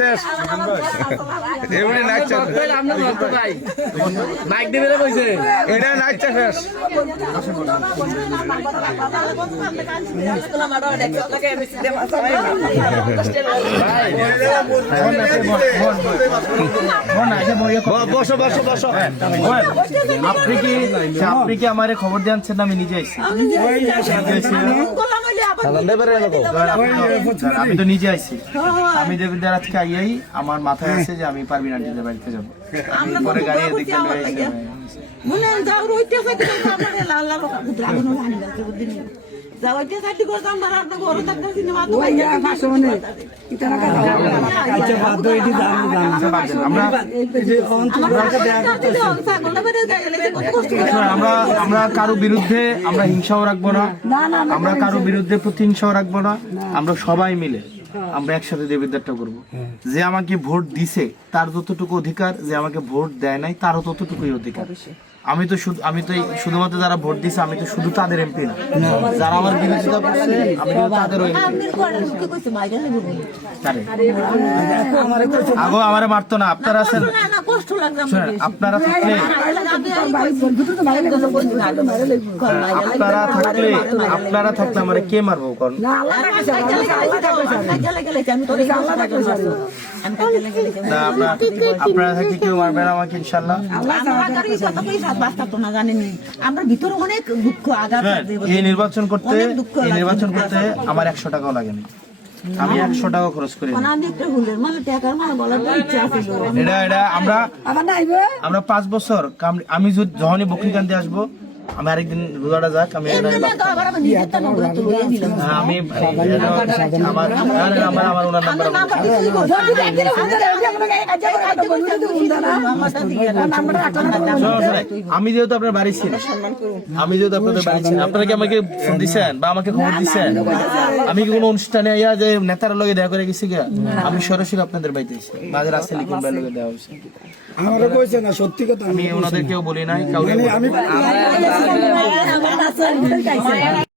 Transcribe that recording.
শেষ এমনি নাচছে মাইক দিবে রে কইছে এটা নাচছে শেষ বসো বসো বসো আপনি কি আমারে খবর দিয়েছেন আমি নিজে আইছি আমি তো নিজে আইছি আমি দেবিদার আজকে আইয়াই আমার মাথায় আছে যে আমি পারবিন আন্টিদের বাড়িতে যাবো পরে গাড়ি এদিকে মনে যাও রইতে সাথে আমার লাল লাল ড্রাগন হানি যাচ্ছে বুদ্ধি নিয়ে যাওয়াইতে সাথে করতাম আর আপনার ঘর থাকতে সিনেমা তো ভাই পাশে মনে ইতারা কাজ আচ্ছা বাদ এটি দাম আমরা আমরা আমরা কারো বিরুদ্ধে আমরা হিংসাও রাখবো না আমরা কারো বিরুদ্ধে প্রতিহিংসাও রাখবো না আমরা সবাই মিলে আমরা একসাথে দেবিদ্বারটা করবো যে আমাকে ভোট দিছে তার যতটুকু অধিকার যে আমাকে ভোট দেয় নাই তারও ততটুকুই অধিকার আমি তো শুধুমাত্র যারা ভোট দিছে আমি তো শুধু তাদের এমপি না যারা আমার বিরোধিতা করছে আমি তাদের আগো আমারে মারতো না আপনারা আছেন আপনারা থাকলে আপনারা থাকলে আমারে কে মারবো কোন আপনারা থাকলে কেউ মারবে না আমাকে ইনশাল্লাহ আমরা ভিতরে অনেক দুঃখ আঘাত এই নির্বাচন করতে আমার 100 টাকাও লাগেনি আমি 100 টাকা খরচ করি এটা আমরা 5 বছর আমি যখনই বকরিকান্দি আসবো আমি আরেকদিন রোজাটা যাক আমি আমি যেহেতু আপনার বাড়ি ছিল আপনারা কি আমাকে ফোন দিচ্ছেন বা আমাকে খবর দিচ্ছেন আমি কি কোনো অনুষ্ঠানে আইয়া যে নেতার লগে দেখা করে গেছি গিয়া আমি সরাসরি আপনাদের বাড়িতে এসেছি বাজার আসতে লিখুন লগে দেওয়া হয়েছে আমারও কইছে না সত্যি কথা আমি ওনাদেরকেও বলি নাই কাউকে